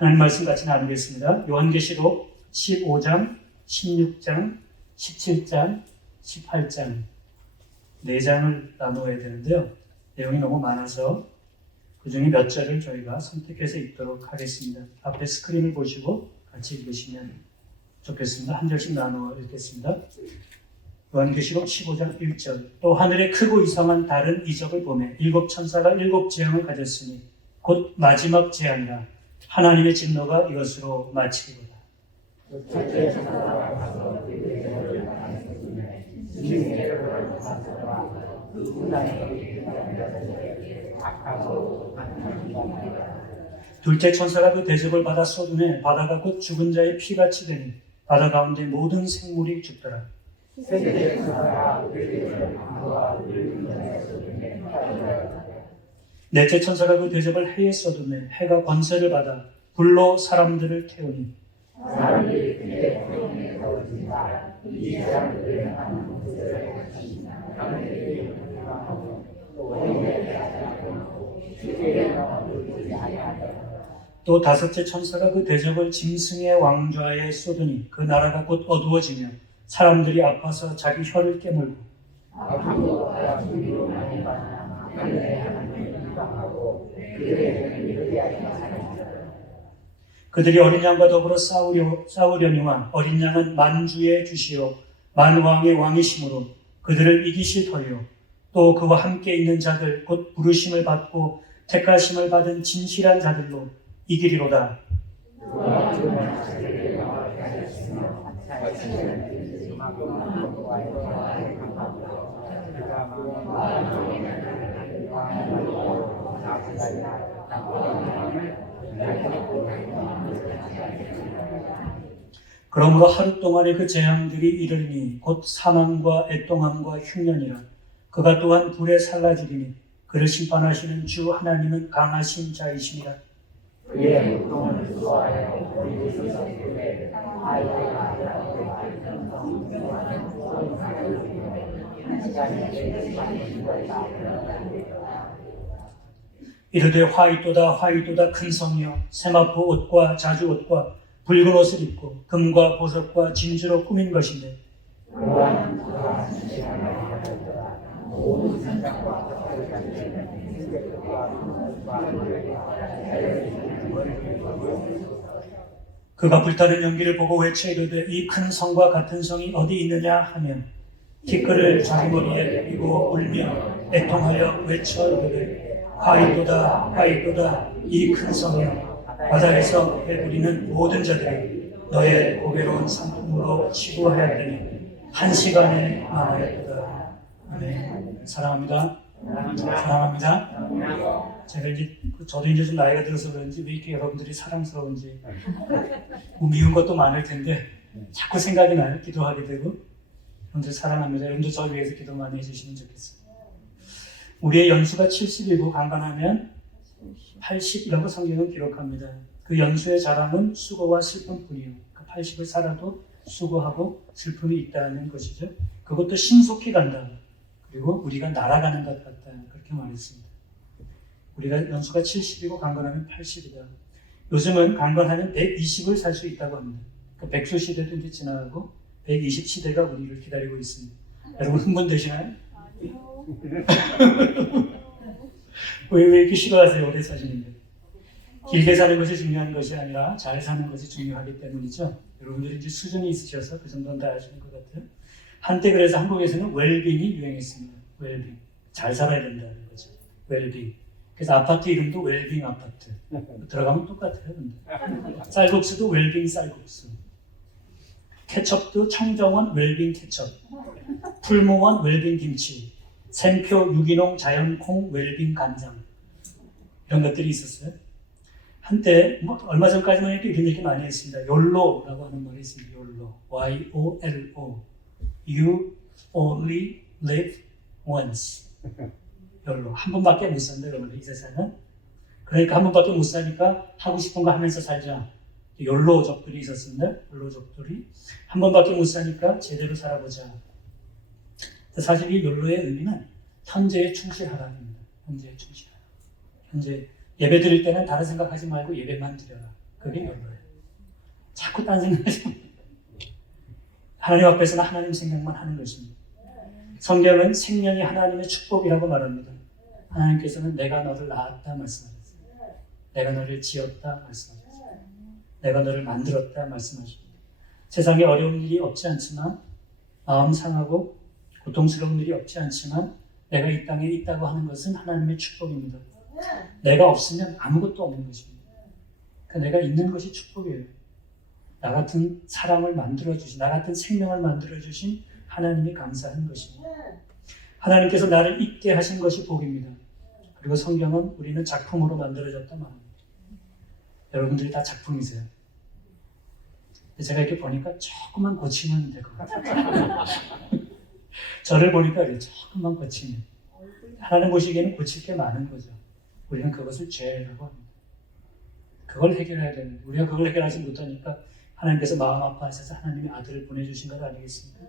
하나님 말씀 같이 나누겠습니다. 요한계시록 15장, 16장, 17장, 18장 4장을 나누어야 되는데요. 내용이 너무 많아서 그 중에 몇 절을 저희가 선택해서 읽도록 하겠습니다. 앞에 스크린을 보시고 같이 읽으시면 좋겠습니다. 한 절씩 나누어 읽겠습니다. 요한계시록 15장 1절. 또 하늘에 크고 이상한 다른 이적을 보매 일곱 천사가 일곱 재앙을 가졌으니 곧 마지막 재앙이라 하나님의 진노가 이것으로 마치리로다. 둘째 천사가 그 대접을 받아 쏟으매 바다가 곧 죽은 자의 피같이 되니 바다 가운데 모든 생물이 죽더라. 넷째 천사가 그 대접을 해에 쏟으매 해가 권세를 받아 불로 사람들을 태우니 또 다섯째 천사가 그 대접을 짐승의 왕좌에 쏟으니 그 나라가 곧 어두워지며 사람들이 아파서 자기 혀를 깨물고 그들이 어린 양과 더불어 싸우려니와 어린 양은 만주의 주시요 만왕의 왕이심으로 그들을 이기실 터이요 또 그와 함께 있는 자들 곧 부르심을 받고 택하심을 받은 진실한 자들로 이기리로다. 그러므로 하루 동안에 그 재앙들이 이르리니 곧 사망과 애통함과 흉년이라. 그가 또한 불에 살라지리니 그를 심판하시는 주 하나님은 강하신 자이시니라. 이르되 화이도다 화이도다 큰 성이여 세마포 옷과 자주 옷과 붉은 옷을 입고 금과 보석과 진주로 꾸민 것인데 그가 불타는 연기를 보고 외쳐 이르되 이 큰 성과 같은 성이 어디 있느냐 하면 티끌을 자기 머리에 삐고 울며 애통하여 외쳐 이르되 화이도다 화이도다 이 큰 성이여 바다에서 배부리는 모든 자들이 너의 고개로운 상품으로 치부하였더니 한 시간에 망하였도다. 아멘. 사랑합니다. 사랑합니다. 제가 이제 저도 이제 좀 나이가 들어서 그런지 왜 이렇게 여러분들이 사랑스러운지 미운 것도 많을 텐데 자꾸 생각이 나요. 기도하게 되고 여러분들 사랑합니다. 여러분들 저를 위해서 기도 많이 해주시면 좋겠어요. 우리의 연수가 70이고 강간하면 80이라고 성경은 기록합니다. 그 연수의 자랑은 수고와 슬픔뿐이요. 그 80을 살아도 수고하고 슬픔이 있다는 것이죠. 그것도 신속히 간다. 그리고 우리가 날아가는 것 같다. 그렇게 말했습니다. 우리가 연수가 70이고 강건하면 80이다. 요즘은 강건하면 120을 살 수 있다고 합니다. 그 백수 시대도 이제 지나가고 120 시대가 우리를 기다리고 있습니다. 여러분 흥분되시나요? 아니요. 왜 이렇게 싫어하세요? 오래 사시는데. 길게 사는 것이 중요한 것이 아니라 잘 사는 것이 중요하기 때문이죠. 여러분들이 이제 수준이 있으셔서 그 정도는 다 아시는 것 같아요. 한때 그래서 한국에서는 웰빙이 유행했습니다. 웰빙. 잘 살아야 된다는 거죠. 웰빙. 그래서 아파트 이름도 웰빙 아파트. 들어가면 똑같아요. 근데. 쌀국수도 웰빙 쌀국수. 케첩도 청정원 웰빙 케첩. 풀무원 웰빙 김치. 샘표 유기농 자연콩 웰빙 간장. 이런 것들이 있었어요. 한때 얼마 전까지만 해도 이런 얘기 많이 했습니다. 욜로라고 하는 말이 있습니다. 욜로. Y-O-L-O. You only live once. 욜로. 한 번밖에 못 산다. 여러분 이 세상은. 그러니까 한 번밖에 못 사니까 하고 싶은 거 하면서 살자. 욜로족들이 있었습니다. 욜로족들이. 한 번밖에 못 사니까 제대로 살아보자. 사실 이 욜로의 의미는 현재에 충실하라입니다. 현재에 충실하라. 현재 예배 드릴 때는 다른 생각하지 말고 예배만 드려라. 그게 열로예요. 자꾸 딴 생각하지 마. 하나님 앞에서는 하나님 생각만 하는 것입니다. 성경은 생명이 하나님의 축복이라고 말합니다. 하나님께서는 내가 너를 낳았다 말씀하셨어요. 내가 너를 지었다 말씀하셨어요. 내가 너를 만들었다 말씀하십니다. 세상에 어려운 일이 없지 않지만, 마음 상하고 고통스러운 일이 없지 않지만, 내가 이 땅에 있다고 하는 것은 하나님의 축복입니다. 내가 없으면 아무것도 없는 것입니다. 그러니까 내가 있는 것이 축복이에요. 나 같은 사람을 만들어주신, 나 같은 생명을 만들어주신 하나님이 감사한 것입니다. 하나님께서 나를 있게 하신 것이 복입니다. 그리고 성경은 우리는 작품으로 만들어졌다 말합니다. 여러분들이 다 작품이세요. 제가 이렇게 보니까 조금만 고치면 될 것 같아요. 저를 보니까 조금만 고치면. 하나님 보시기에는 고칠 게 많은 거죠. 우리는 그것을 죄라고 합니다. 그걸 해결해야 되는데 우리가 그걸 해결하지 못하니까 하나님께서 마음 아파하셔서 하나님의 아들을 보내주신 것 아니겠습니까?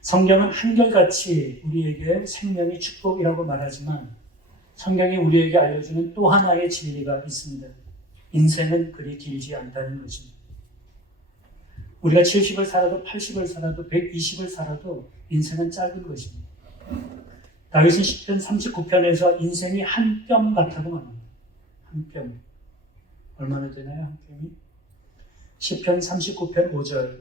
성경은 한결같이 우리에게 생명이 축복이라고 말하지만 성경이 우리에게 알려주는 또 하나의 진리가 있습니다. 인생은 그리 길지 않다는 것입니다. 우리가 70을 살아도 80을 살아도 120을 살아도 인생은 짧은 것입니다. 다윗은 시편 39편에서 인생이 한 뼘 같다고 말합니다. 한 뼘. 얼마나 되나요? 한 뼘이? 시편 39편 5절.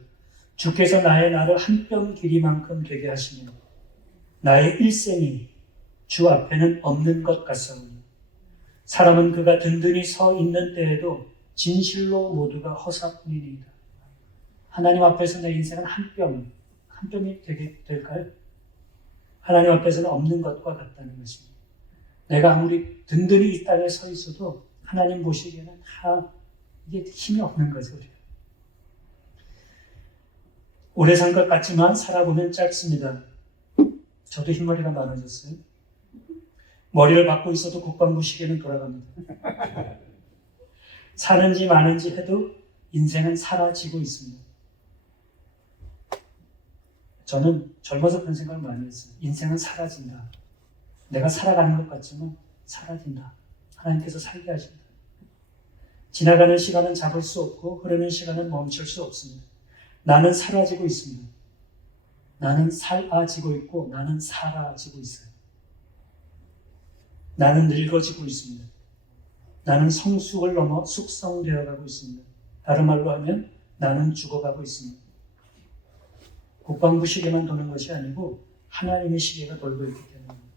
주께서 나의 날을 한 뼘 길이만큼 되게 하시며 나의 일생이 주 앞에는 없는 것 같사오니 사람은 그가 든든히 서 있는 때에도 진실로 모두가 허사뿐이니이다. 하나님 앞에서 내 인생은 한 뼘이 되게 될까요? 하나님 앞에서는 없는 것과 같다는 것입니다. 내가 아무리 든든히 이 땅에 서 있어도 하나님 보시기에는 다 이게 힘이 없는 거죠. 우리가. 오래 산 것 같지만 살아보면 짧습니다. 저도 흰머리가 많아졌어요. 머리를 박고 있어도 국방부 시계는 돌아갑니다. 사는지 마는지 해도 인생은 사라지고 있습니다. 저는 젊어서 그런 생각을 많이 했어요. 인생은 사라진다. 내가 살아가는 것 같지만 사라진다. 하나님께서 살게 하신다. 지나가는 시간은 잡을 수 없고 흐르는 시간은 멈출 수 없습니다. 나는 사라지고 있습니다. 나는 사라지고 있고 나는 사라지고 있어요. 나는 늙어지고 있습니다. 나는 성숙을 넘어 숙성되어 가고 있습니다. 다른 말로 하면 나는 죽어가고 있습니다. 국방부 시계만 도는 것이 아니고 하나님의 시계가 돌고 있기 때문입니다.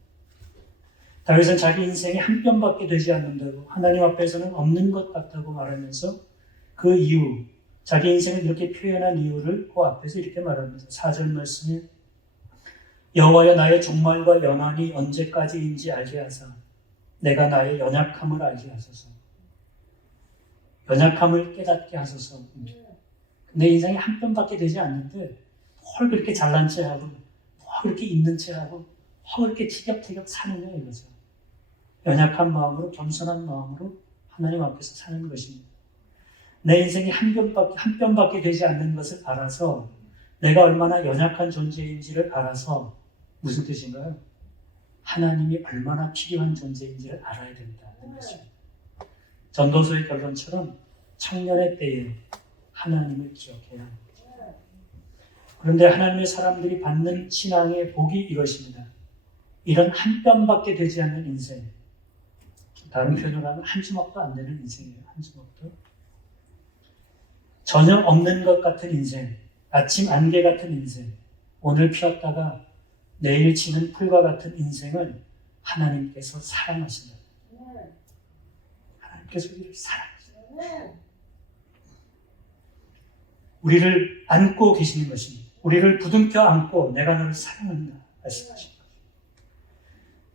다윗은 자기 인생이 한 뼘밖에 되지 않는다고 하나님 앞에서는 없는 것 같다고 말하면서 그 이유, 자기 인생을 이렇게 표현한 이유를 그 앞에서 이렇게 말합니다. 4절 말씀에 여호와여 나의 종말과 연한이 언제까지인지 알게 하사 내가 나의 연약함을 알게 하소서. 연약함을 깨닫게 하소서. 내 인생이 한 뼘밖에 되지 않는데 뭘 그렇게 잘난 체하고 뭘 그렇게 있는 체하고 뭘 그렇게 티격태격 사느냐 이거죠. 연약한 마음으로 겸손한 마음으로 하나님 앞에서 사는 것입니다. 내 인생이 한 뼘밖에 되지 않는 것을 알아서 내가 얼마나 연약한 존재인지를 알아서 무슨 뜻인가요? 하나님이 얼마나 필요한 존재인지를 알아야 된다는 것입니다. 전도서의 결론처럼 청년의 때에 하나님을 기억해야 합니다. 그런데 하나님의 사람들이 받는 신앙의 복이 이것입니다. 이런 한 뼘밖에 되지 않는 인생, 다른 표현으로 하면 한 주먹도 안 되는 인생이에요. 한 주먹도. 전혀 없는 것 같은 인생, 아침 안개 같은 인생, 오늘 피었다가 내일 지는 풀과 같은 인생을 하나님께서 사랑하신다. 하나님께서 우리를 사랑하신다. 우리를 안고 계시는 것입니다. 우리를 부둥켜 안고 내가 너를 사랑한다 말씀하십니다.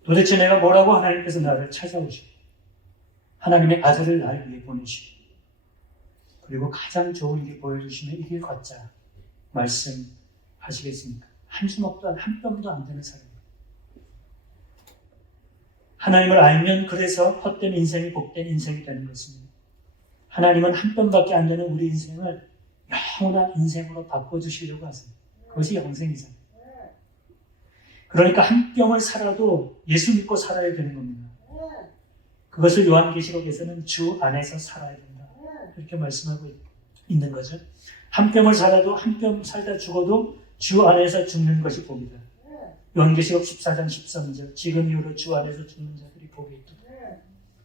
도대체 내가 뭐라고 하나님께서 나를 찾아오시고 하나님의 아들을 나를 위해 보내시고 그리고 가장 좋은 길 보여주시면 이 길 걷자 말씀하시겠습니까? 한 주먹도 한 뼘도 안 되는 사람. 하나님을 알면 그래서 헛된 인생이 복된 인생이 되는 것입니다. 하나님은 한 뼘밖에 안 되는 우리 인생을 영원한 인생으로 바꿔주시려고 하세요. 그것이 영생이잖아요. 그러니까 한 뼘을 살아도 예수 믿고 살아야 되는 겁니다. 그것을 요한계시록에서는 주 안에서 살아야 된다. 이렇게 말씀하고 있는 거죠. 한 뼘을 살아도 한 뼘 살다 죽어도 주 안에서 죽는 것이 복이다. 요한계시록 14장 13절 지금 이후로 주 안에서 죽는 자들이 복이 있다.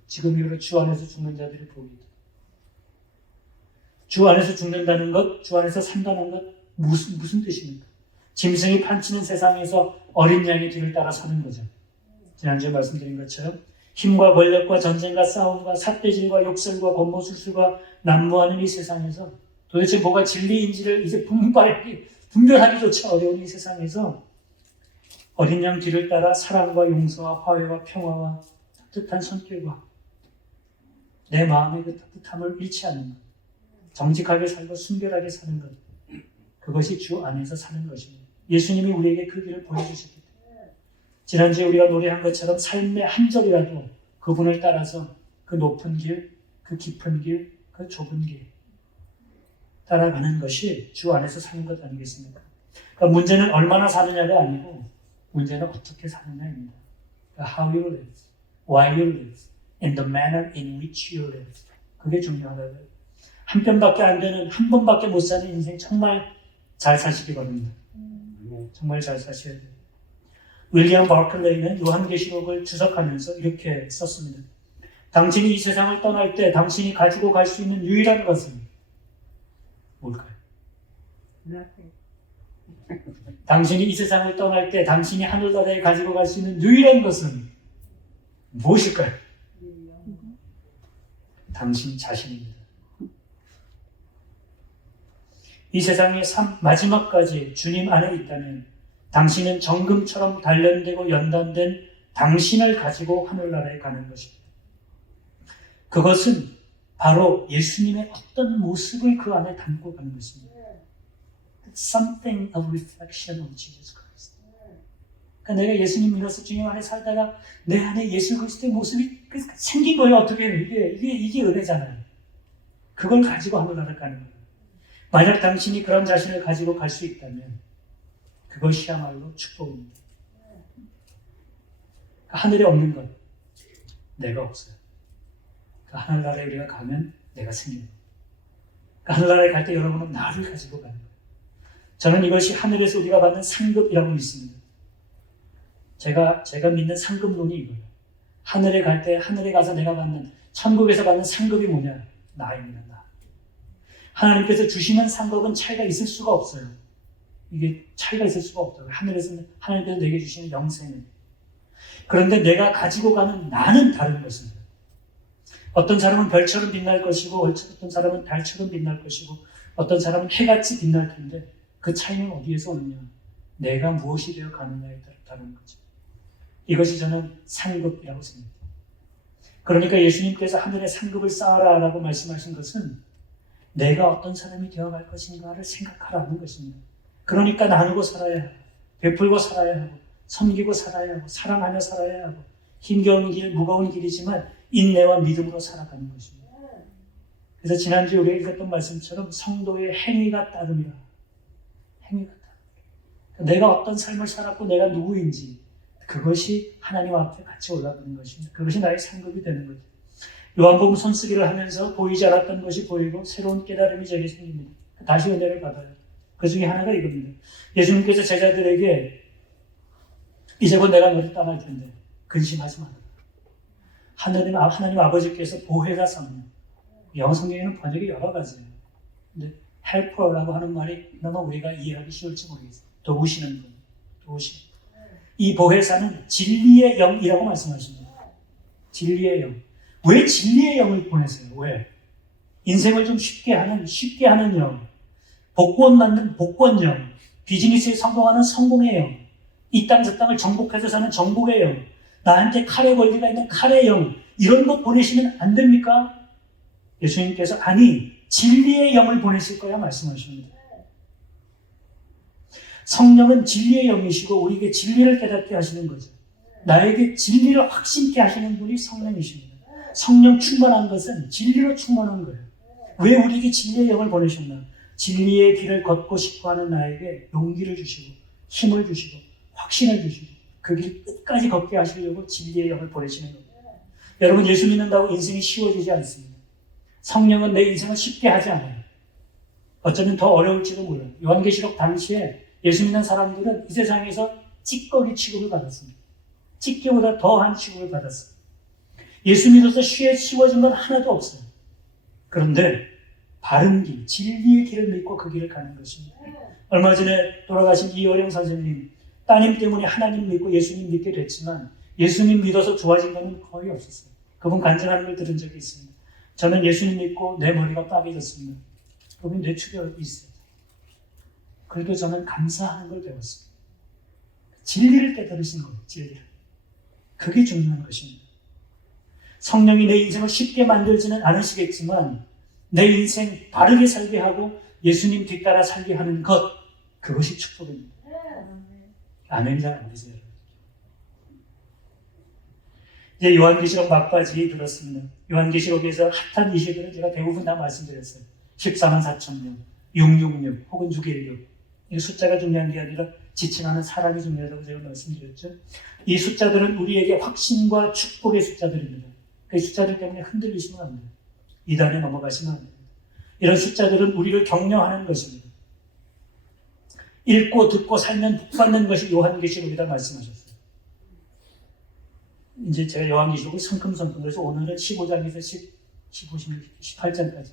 지금 이후로 주 안에서 죽는 자들이 복이 있다. 주 안에서 죽는다는 것, 주 안에서 산다는 것 무슨 뜻입니까? 짐승이 판치는 세상에서 어린 양의 뒤를 따라 사는 거죠. 지난주에 말씀드린 것처럼 힘과 권력과 전쟁과 싸움과 삿대질과 욕설과 권모술수가 난무하는 이 세상에서 도대체 뭐가 진리인지를 이제 분별하기조차 어려운 이 세상에서 어린 양 뒤를 따라 사랑과 용서와 화해와 평화와 따뜻한 성격과 내 마음의 그 따뜻함을 잃지 않는 것, 정직하게 살고 순결하게 사는 것, 그것이 주 안에서 사는 것입니다. 예수님이 우리에게 그 길을 보여주셨기 때문에 지난주에 우리가 노래한 것처럼 삶의 한 절이라도 그분을 따라서 그 높은 길, 그 깊은 길, 그 좁은 길 따라가는 것이 주 안에서 사는 것 아니겠습니까? 그러니까 문제는 얼마나 사느냐가 아니고 문제는 어떻게 사느냐입니다. 그러니까 how you live, why you live, and the manner in which you live. 그게 중요하다고요. 한 편밖에 안 되는, 한 번밖에 못 사는 인생 정말 잘 사시기 바랍니다. 정말 잘 사셔야 돼요. 윌리엄 바클레이는 요한계시록을 주석하면서 이렇게 썼습니다. 당신이 이 세상을 떠날 때 당신이 가지고 갈 수 있는 유일한 것은 뭘까요? 당신이 이 세상을 떠날 때 당신이 하늘나라에 가지고 갈 수 있는 유일한 것은 무엇일까요? 당신 자신입니다. 이 세상의 마지막까지 주님 안에 있다면 당신은 정금처럼 단련되고 연단된 당신을 가지고 하늘나라에 가는 것입니다. 그것은 바로 예수님의 어떤 모습을 그 안에 담고 가는 것입니다. Something of reflection of Jesus Christ. 그러니까 내가 예수님 믿어서 주님 안에 살다가 내 안에 예수 그리스도의 모습이 생긴 거예요. 어떻게 이게 은혜잖아요. 그걸 가지고 하늘나라 가는 거예요. 만약 당신이 그런 자신을 가지고 갈 수 있다면 그것이야말로 축복입니다. 하늘에 없는 것, 내가 없어요. 하늘나라에 우리가 가면 내가 생깁니다. 하늘나라에 갈 때 여러분은 나를 가지고 가는 거예요. 저는 이것이 하늘에서 우리가 받는 상급이라고 믿습니다. 제가 믿는 상급론이 이거예요. 하늘에 갈 때 하늘에 가서 내가 받는, 천국에서 받는 상급이 뭐냐? 나입니다. 나. 하나님께서 주시는 상급은 차이가 있을 수가 없어요. 이게 차이가 있을 수가 없어요. 하나님께서 내게 주시는 영생은. 그런데 내가 가지고 가는 나는 다른 것입니다. 어떤 사람은 별처럼 빛날 것이고 어떤 사람은 달처럼 빛날 것이고 어떤 사람은 해같이 빛날 텐데 그 차이는 어디에서 오느냐? 내가 무엇이 되어 가느냐에 따라 다른 거죠. 이것이 저는 상급이라고 생각합니다. 그러니까 예수님께서 하늘에 상급을 쌓아라라고 말씀하신 것은 내가 어떤 사람이 되어갈 것인가를 생각하라는 것입니다. 그러니까 나누고 살아야 하고 베풀고 살아야 하고 섬기고 살아야 하고 사랑하며 살아야 하고 힘겨운 길, 무거운 길이지만 인내와 믿음으로 살아가는 것입니다. 그래서 지난주에 우리가 읽었던 말씀처럼 성도의 행위가 따름이라. 행위가 따름. 내가 어떤 삶을 살았고 내가 누구인지 그것이 하나님 앞에 같이 올라가는 것입니다. 그것이 나의 상급이 되는 거죠. 요한복음 손쓰기를 하면서 보이지 않았던 것이 보이고 새로운 깨달음이 제게 생깁니다. 다시 은혜를 받아요. 그 중에 하나가 이겁니다. 예수님께서 제자들에게 이제 곧 내가 너를 떠날 텐데 근심하지 마라. 하나님 아버지께서 보혜사 성령, 영어 성경에는 번역이 여러 가지예요. 근데 helper라고 하는 말이 그나마 우리가 이해하기 쉬울지 모르겠어요. 도우시는 분, 도우시는. 이 보혜사는 진리의 영이라고 말씀하십니다. 진리의 영. 왜 진리의 영을 보내세요? 왜? 인생을 좀 쉽게 하는 영, 복권 만든 복권영, 비즈니스에 성공하는 성공의 영, 이 땅 저 땅을 정복해서 사는 정복의 영, 나한테 칼의 권리가 있는 칼의 영, 이런 것 보내시면 안 됩니까? 예수님께서 아니, 진리의 영을 보내실 거야 말씀하십니다. 성령은 진리의 영이시고 우리에게 진리를 깨닫게 하시는 거죠. 나에게 진리를 확신케 하시는 분이 성령이십니다. 성령 충만한 것은 진리로 충만한 거예요. 왜 우리에게 진리의 영을 보내셨나? 진리의 길을 걷고 싶어하는 나에게 용기를 주시고 힘을 주시고 확신을 주시고 그 길 끝까지 걷게 하시려고 진리의 영을 보내시는 겁니다. 여러분 예수 믿는다고 인생이 쉬워지지 않습니다. 성령은 내 인생을 쉽게 하지 않아요. 어쩌면 더 어려울지도 몰라요. 요한계시록 당시에 예수 믿는 사람들은 이 세상에서 찌꺼기 취급을 받았습니다. 찌꺼기보다 더한 취급을 받았어요. 예수 믿어서 쉬워진 건 하나도 없어요. 그런데 바른 길, 진리의 길을 믿고 그 길을 가는 것입니다. 얼마 전에 돌아가신 이어령 선생님, 따님 때문에 하나님 믿고 예수님 믿게 됐지만 예수님 믿어서 좋아진 건 거의 없었어요. 그분 간증하는 걸 들은 적이 있습니다. 저는 예수님 믿고 내 머리가 빠개졌습니다. 그분 뇌출혈이 있어요. 그래도 저는 감사하는 걸 배웠습니다. 진리를 깨달으신 거예요. 진리를. 그게 중요한 것입니다. 성령이 내 인생을 쉽게 만들지는 않으시겠지만 내 인생 바르게 살게 하고 예수님 뒤따라 살게 하는 것, 그것이 축복입니다. 아멘 잘 안 되세요? 이제 요한계시록 막바지 들었습니다. 요한계시록에서 핫한 이슈들은 제가 대부분 다 말씀드렸어요. 14만 4천 명, 666 혹은 616. 이 숫자가 중요한 게 아니라 지칭하는 사람이 중요하다고 제가 말씀드렸죠. 이 숫자들은 우리에게 확신과 축복의 숫자들입니다. 그 숫자들 때문에 흔들리시면 안 돼요. 이단에 넘어가시면 안 됩니다. 이런 숫자들은 우리를 격려하는 것입니다. 읽고 듣고 살면 복받는 것이 요한계시록이다 말씀하셨어요. 이제 제가 요한계시록을 성큼성큼, 그래서 오늘은 15장에서 18장까지.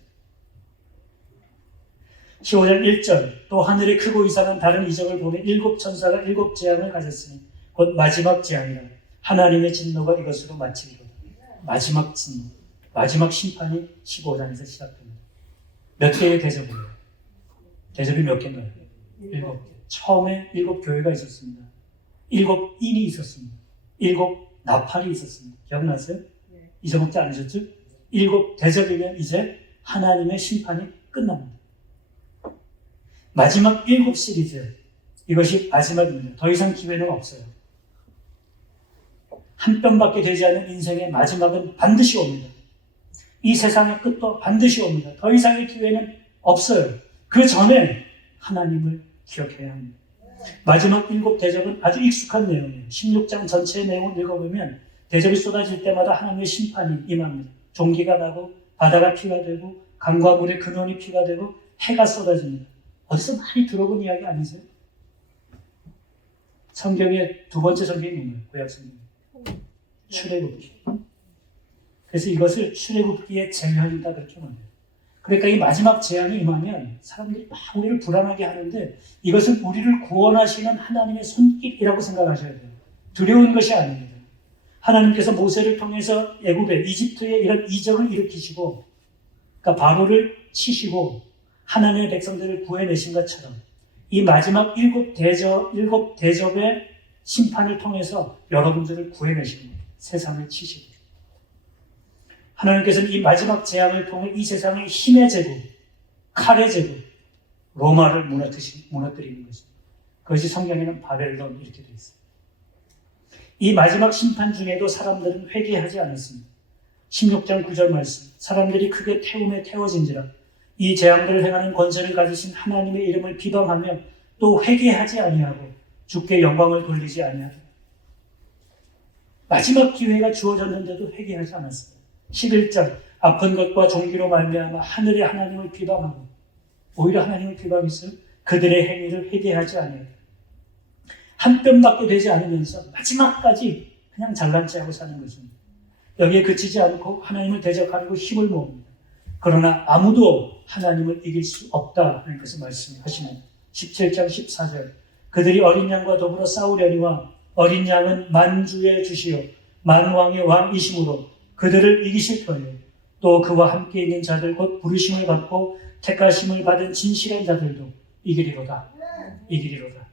15장 1절, 또 하늘에 크고 이상한 다른 이적을 보며 일곱 천사가 일곱 재앙을 가졌으니 곧 마지막 재앙이라 하나님의 진노가 이것으로 마치리로다. 마지막 진노, 마지막 심판이 15장에서 시작됩니다. 몇 개의 대접이에요? 대접이 몇 개인가요? 7개. 처음에 7교회가 있었습니다. 7인이 있었습니다. 7 나팔이 있었습니다. 기억나세요? 잊어먹지 않으셨죠? 7 대접이면 이제 하나님의 심판이 끝납니다. 마지막 7 시리즈, 이것이 마지막입니다. 더 이상 기회는 없어요. 한 뼘밖에 되지 않은 인생의 마지막은 반드시 옵니다. 이 세상의 끝도 반드시 옵니다. 더 이상의 기회는 없어요. 그 전에 하나님을 기억해야 합니다. 마지막 7 대접은 아주 익숙한 내용이에요. 16장 전체의 내용을 읽어보면 대접이 쏟아질 때마다 하나님의 심판이 임합니다. 종기가 나고 바다가 피가 되고 강과 물의 근원이 피가 되고 해가 쏟아집니다. 어디서 많이 들어본 이야기 아니세요? 성경의 두 번째 성경이 뭐예요? 구약 성경. 출애굽기. 그래서 이것을 출애굽기의 재현이다 그렇게 말해요. 그러니까 이 마지막 재앙이 임하면 사람들이 막 우리를 불안하게 하는데 이것은 우리를 구원하시는 하나님의 손길이라고 생각하셔야 돼요. 두려운 것이 아닙니다. 하나님께서 모세를 통해서 애굽에 이집트에 이런 이적을 일으키시고 그러니까 바로를 치시고 하나님의 백성들을 구해내신 것처럼 이 마지막 7 대접의 심판을 통해서 여러분들을 구해내시는 거예요. 세상을 치시고. 하나님께서는 이 마지막 재앙을 통해 이 세상의 힘의 제국, 칼의 제국, 로마를 무너뜨리는 것입니다. 그것이 성경에는 바벨론 이렇게 되어 있어요. 이 마지막 심판 중에도 사람들은 회개하지 않았습니다. 16장 9절 말씀, 사람들이 크게 태움에 태워진지라 이 재앙들을 행하는 권세를 가지신 하나님의 이름을 비방하며 또 회개하지 아니하고 주께 영광을 돌리지 아니하다. 마지막 기회가 주어졌는데도 회개하지 않았습니다. 11장 아픈 것과 종기로 말미암아 하늘의 하나님을 비방하고 오히려 하나님을 비방했어요. 그들의 행위를 회개하지 아니하다. 한 뼘밖에 되지 않으면서 마지막까지 그냥 잘난 체하고 사는 것입니다. 여기에 그치지 않고 하나님을 대적하려고 힘을 모읍니다. 그러나 아무도 하나님을 이길 수 없다 하는 것을 말씀하시는 17장 14절 그들이 어린 양과 더불어 싸우려니와 어린 양은 만주의 주시요 만왕의 왕이심으로 그들을 이기실 터이요 또 그와 함께 있는 자들 곧 부르심을 받고 택하심을 받은 진실한 자들도 이기리로다. 이기리로다.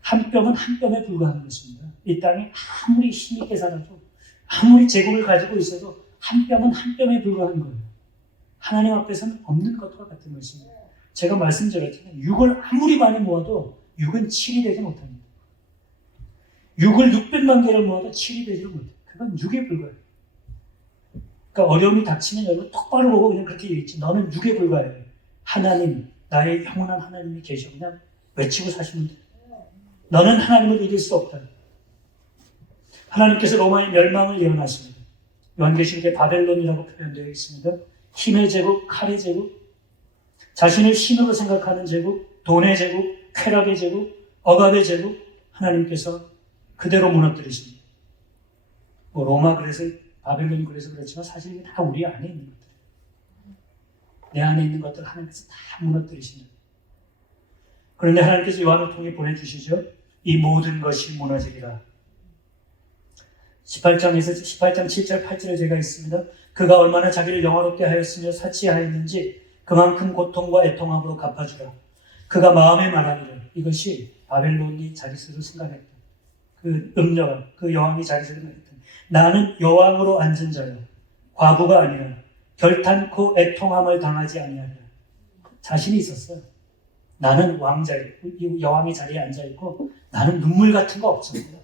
한 뼘은 한 뼘에 불과한 것입니다. 이 땅에 아무리 힘있게 살아도 아무리 제국을 가지고 있어도 한 뼘은 한 뼘에 불과한 거예요. 하나님 앞에서는 없는 것과 같은 것입니다. 제가 말씀드렸지만 6을 아무리 많이 모아도 6은 7이 되지 못합니다. 6을 600만 개를 모아도 7이 되지 못해요. 그건 6에 불과해요. 그러니까 어려움이 닥치면 여러분 똑바로 보고 그냥 그렇게 얘기했지. 너는 6에 불과해요. 하나님, 나의 영원한 하나님이 계셔. 그냥 외치고 사시면 돼요. 너는 하나님을 이길 수 없다. 하나님께서 로마의 멸망을 예언하십니다. 요한계시록에 바벨론이라고 표현되어 있습니다. 힘의 제국, 칼의 제국, 자신을 신으로 생각하는 제국, 돈의 제국, 쾌락의 제국, 억압의 제국, 하나님께서 그대로 무너뜨리십니다. 뭐 로마 그래서 바벨론이 그래서 그렇지만 사실 다 우리 안에 있는 것들. 내 안에 있는 것들 하나님께서 다 무너뜨리십니다. 그런데 하나님께서 요한을 통해 보내주시죠. 이 모든 것이 무너지리라. 18장 7절 8절에 제가 있습니다. 그가 얼마나 자기를 영화롭게 하였으며 사치하였는지 그만큼 고통과 애통함으로 갚아주라. 그가 마음에 말하기를 이것이 바벨론이 자기 스스로 생각했던 그 음녀가 그 여왕이 자기 스스로 생각했던 나는 여왕으로 앉은 자요 과부가 아니라 결탄코 애통함을 당하지 아니하리라. 자신이 있었어요. 나는 왕자이고 여왕의 자리에 앉아있고 나는 눈물 같은 거 없습니다.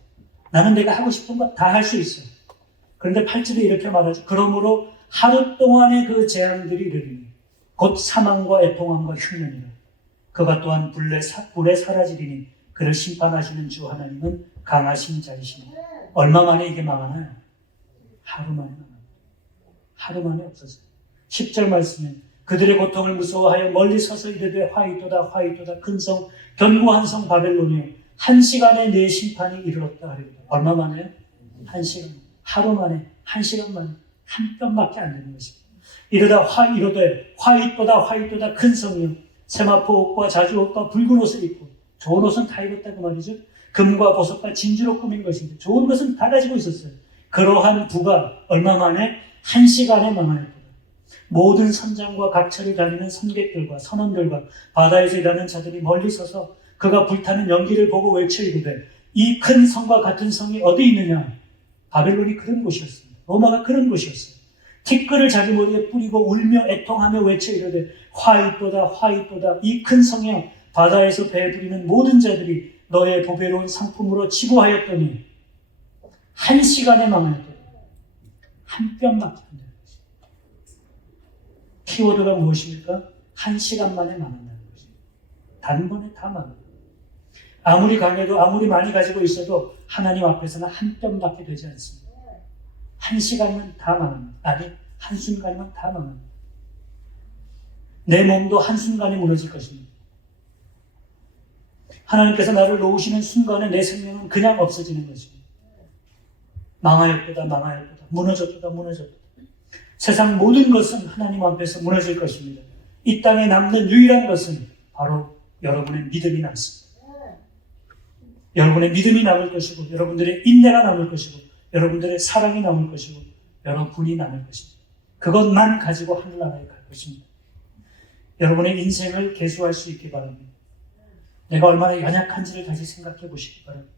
나는 내가 하고 싶은 거 다 할 수 있어. 그런데 8절에 이렇게 말하죠. 그러므로 하루 동안의 그 재앙들이 이르리니 곧 사망과 애통함과 흉년이라. 그가 또한 불에 사라지리니 그를 심판하시는 주 하나님은 강하신 자이시니. 얼마 만에 이게 망하나요? 하루 만에 망합니다. 하루 만에 없어져요. 10절 말씀은 그들의 고통을 무서워하여 멀리 서서 이르되 화이토다 화이토다 큰성 견고한 성 바벨론이여 한 시간에 내 심판이 이르렀다 하리로다. 얼마 만에요? 한 시간. 하루 만에, 한 시간 만에 한 뼘밖에 안 되는 것입니다. 이르되 화이토다 화이토다 큰 성이여 세마포 옷과 자주 옷과 붉은 옷을 입고 좋은 옷은 다 입었다 그 말이죠. 금과 보석과 진주로 꾸민 것인데 좋은 것은 다 가지고 있었어요. 그러한 부가 얼마 만에? 한 시간에 망하였다. 모든 선장과 각처를 다니는 선객들과 선원들과 바다에서 일하는 자들이 멀리 서서 그가 불타는 연기를 보고 외쳐 이르되 이 큰 성과 같은 성이 어디 있느냐? 바벨론이 그런 곳이었습니다. 로마가 그런 곳이었어요. 티끌을 자기 머리에 뿌리고 울며 애통하며 외쳐 이르되 화이토다 화이토다 이 큰 성이여 바다에서 배 부리는 모든 자들이 너의 보배로운 상품으로 치부하였더니 한 시간에 망하였다. 한 뼘밖에 안 되는 것입니다. 키워드가 무엇입니까? 한 시간 만에 망한다는 것입니다. 단번에 다 망합니다. 아무리 강해도 아무리 많이 가지고 있어도 하나님 앞에서는 한 뼘밖에 되지 않습니다. 한 시간이면 다 망합니다. 아니, 한순간이면 다 망합니다. 내 몸도 한순간에 무너질 것입니다. 하나님께서 나를 놓으시는 순간에 내 생명은 그냥 없어지는 것입니다. 망하였도다 망하였도다 무너졌도다 무너졌도다. 세상 모든 것은 하나님 앞에서 무너질 것입니다. 이 땅에 남는 유일한 것은 바로 여러분의 믿음이 남습니다. 여러분의 믿음이 남을 것이고 여러분들의 인내가 남을 것이고 여러분들의 사랑이 남을 것이고 여러분이 남을 것입니다. 그것만 가지고 하늘나라에 갈 것입니다. 여러분의 인생을 계수할 수 있기 바랍니다. 내가 얼마나 연약한지를 다시 생각해 보시기 바랍니다.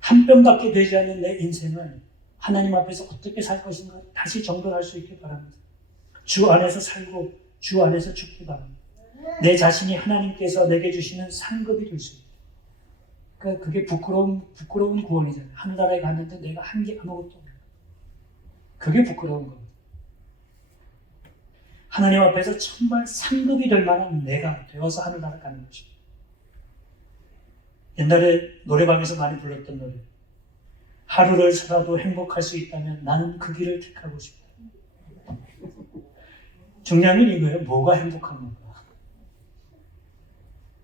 한 뼘밖에 되지 않는 내 인생을 하나님 앞에서 어떻게 살 것인가 다시 정돈할 수 있기 바랍니다. 주 안에서 살고 주 안에서 죽기 바랍니다. 내 자신이 하나님께서 내게 주시는 상급이 될 수 있다. 그러니까 그게 부끄러운 구원이잖아요. 하늘나라에 갔는데 내가 한 게 아무것도 없는 거예요. 그게 부끄러운 겁니다. 하나님 앞에서 정말 상급이 될 만한 내가 되어서 하늘나라 가는 것입니다. 옛날에 노래방에서 많이 불렀던 노래. 하루를 살아도 행복할 수 있다면 나는 그 길을 택하고 싶다. 중요한 건 이거예요. 뭐가 행복한 건가?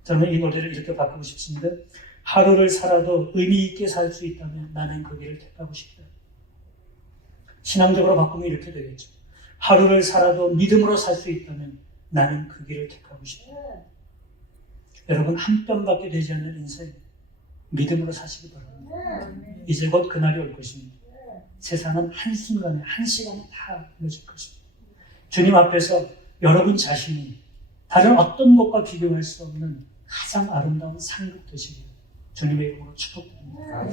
저는 이 노래를 이렇게 바꾸고 싶습니다. 하루를 살아도 의미 있게 살 수 있다면 나는 그 길을 택하고 싶다. 신앙적으로 바꾸면 이렇게 되겠죠. 하루를 살아도 믿음으로 살 수 있다면 나는 그 길을 택하고 싶다. 여러분 한 뼘밖에 되지 않는 인생 믿음으로 사시기 바랍니다. 이제 곧 그날이 올 것입니다. 세상은 한순간에 한 시간에 다 무너질 것입니다. 주님 앞에서 여러분 자신이 다른 어떤 것과 비교할 수 없는 가장 아름다운 상급 되시기를 주님의 이름으로 축복드립니다.